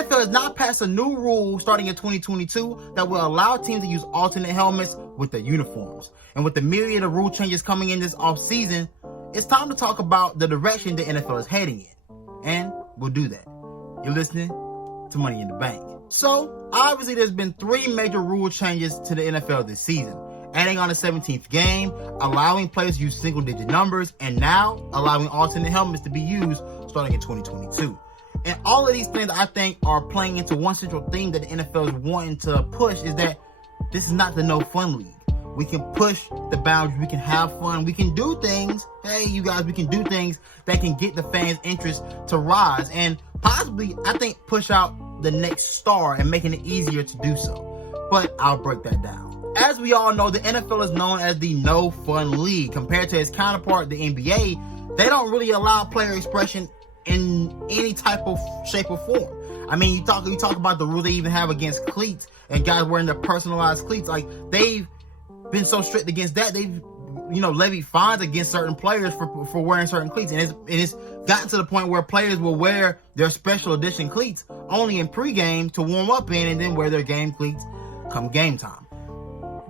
NFL has now passed a new rule starting in 2022 that will allow teams to use alternate helmets with their uniforms. And with the myriad of rule changes coming in this offseason, it's time to talk about the direction the NFL is heading in. And we'll do that. You're listening to Money in the Bank. So, obviously there's been 3 major rule changes to the NFL this season. Adding on a 17th game, allowing players to use single-digit numbers, and now allowing alternate helmets to be used starting in 2022. And all of these things, I think, are playing into one central theme that the NFL is wanting to push, is that this is not the no-fun league. We can push the boundaries. We can have fun. We can do things. Hey, you guys, we can do things that can get the fans' interest to rise and possibly, I think, push out the next star and making it easier to do so. But I'll break that down. As we all know, the NFL is known as the no-fun league. Compared to its counterpart, the NBA, they don't really allow player expression in any type of shape or form. I mean, you talk about the rules they even have against cleats and guys wearing their personalized cleats. Like, they've been so strict against that, they've levied fines against certain players for wearing certain cleats, and it's gotten to the point where players will wear their special edition cleats only in pregame to warm up in, and then wear their game cleats come game time.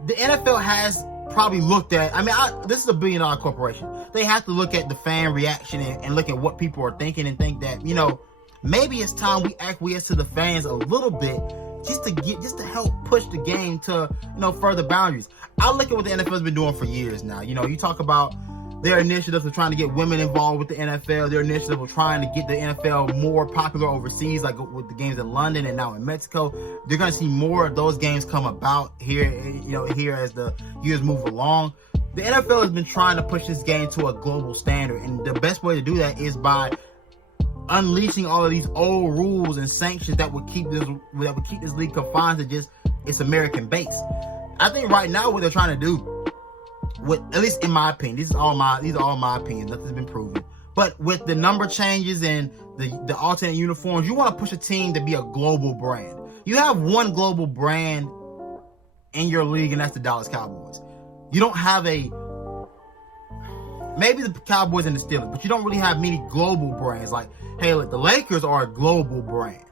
The NFL has probably looked at, this is a $1 billion corporation. They have to look at the fan reaction and look at what people are thinking and think that, maybe it's time we acquiesce to the fans a little bit just to help push the game to, further boundaries. I look at what the NFL has been doing for years now. You talk about their initiatives of trying to get women involved with the NFL, their initiative of trying to get the NFL more popular overseas, like with the games in London and now in Mexico. They're going to see more of those games come about here as the years move along. The NFL has been trying to push this game to a global standard, and the best way to do that is by unleashing all of these old rules and sanctions that would keep this league confined to just its American base. I think right now what they're trying to do, at least in my opinion, these are all my opinions, nothing's been proven. But with the number changes and the alternate uniforms, you want to push a team to be a global brand. You have one global brand in your league, and that's the Dallas Cowboys. You don't have maybe the Cowboys and the Steelers, but you don't really have many global brands. Like, hey, look, the Lakers are a global brand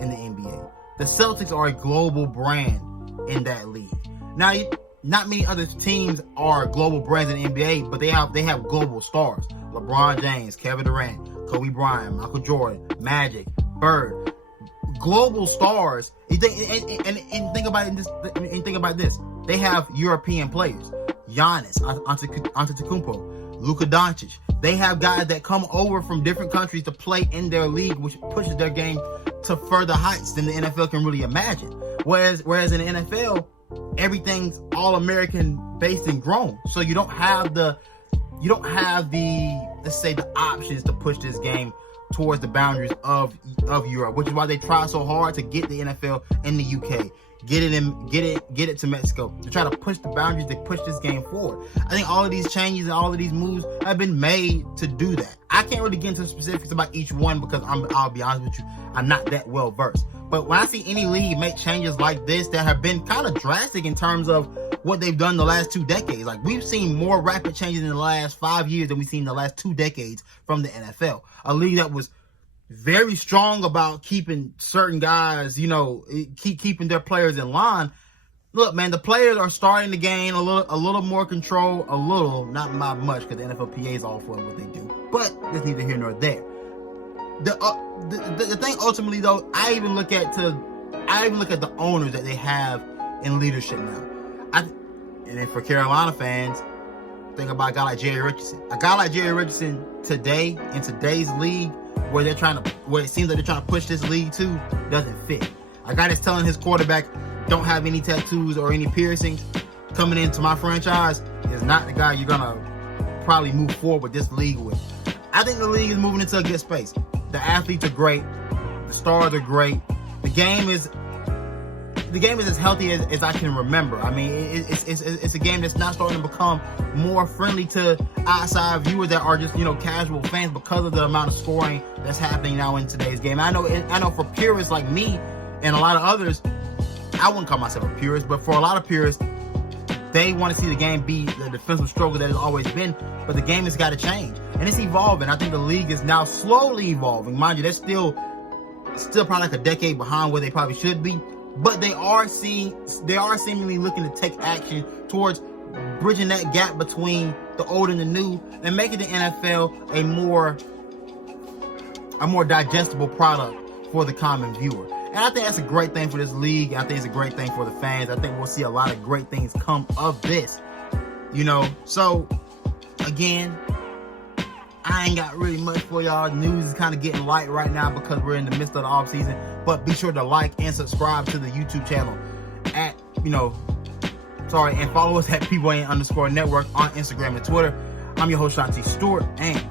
in the NBA. The Celtics are a global brand in that league. Now, not many other teams are global brands in the NBA, but they have global stars. LeBron James, Kevin Durant, Kobe Bryant, Michael Jordan, Magic, Bird. Global stars. And think about this. They have European players. Giannis Antetokounmpo, Luka Doncic. They have guys that come over from different countries to play in their league, which pushes their game to further heights than the NFL can really imagine. Whereas in the NFL, everything's all American based and grown. So you don't have the let's say the options to push this game towards the boundaries of Europe, which is why they try so hard to get the NFL in the UK. Get it to Mexico. To try to push the boundaries, to push this game forward. I think all of these changes and all of these moves have been made to do that. I can't really get into specifics about each one because I'll be honest with you, I'm not that well versed. But when I see any league make changes like this that have been kind of drastic in terms of what they've done the last 2 decades, like we've seen more rapid changes in the last 5 years than we've seen in the last 2 decades from the NFL. A league that was very strong about keeping certain guys, keeping their players in line. Look, man, the players are starting to gain a little more control, not much, because the NFLPA is all for what they do. But that's neither here nor there. The thing ultimately, though, I even look at the owners that they have in leadership now. And then for Carolina fans, think about a guy like Jerry Richardson. A guy like Jerry Richardson today, in today's league, where it seems like they're trying to push this league to, doesn't fit. A guy that's telling his quarterback, don't have any tattoos or any piercings coming into my franchise, is not the guy you're gonna probably move forward with this league with. I think the league is moving into a good space. The athletes are great. The stars are great. The game is as healthy as I can remember. I mean, it's a game that's now starting to become more friendly to outside viewers that are just, casual fans because of the amount of scoring that's happening now in today's game. I know for purists like me and a lot of others, I wouldn't call myself a purist, but for a lot of purists, they want to see the game be the defensive struggle that it's always been, but the game has got to change. And it's evolving. I think the league is now slowly evolving. Mind you, there's still still probably like a decade behind where they probably should be, but they are seemingly looking to take action towards bridging that gap between the old and the new, and making the NFL a more digestible product for the common viewer. And I think that's a great thing for this league. I think it's a great thing for the fans. I think we'll see a lot of great things come of this. So again, I ain't got really much for y'all. News is kind of getting light right now because we're in the midst of the off season. But be sure to like and subscribe to the YouTube channel and follow us at PBoy_network on Instagram and Twitter. I'm your host, Shontis Stewart, and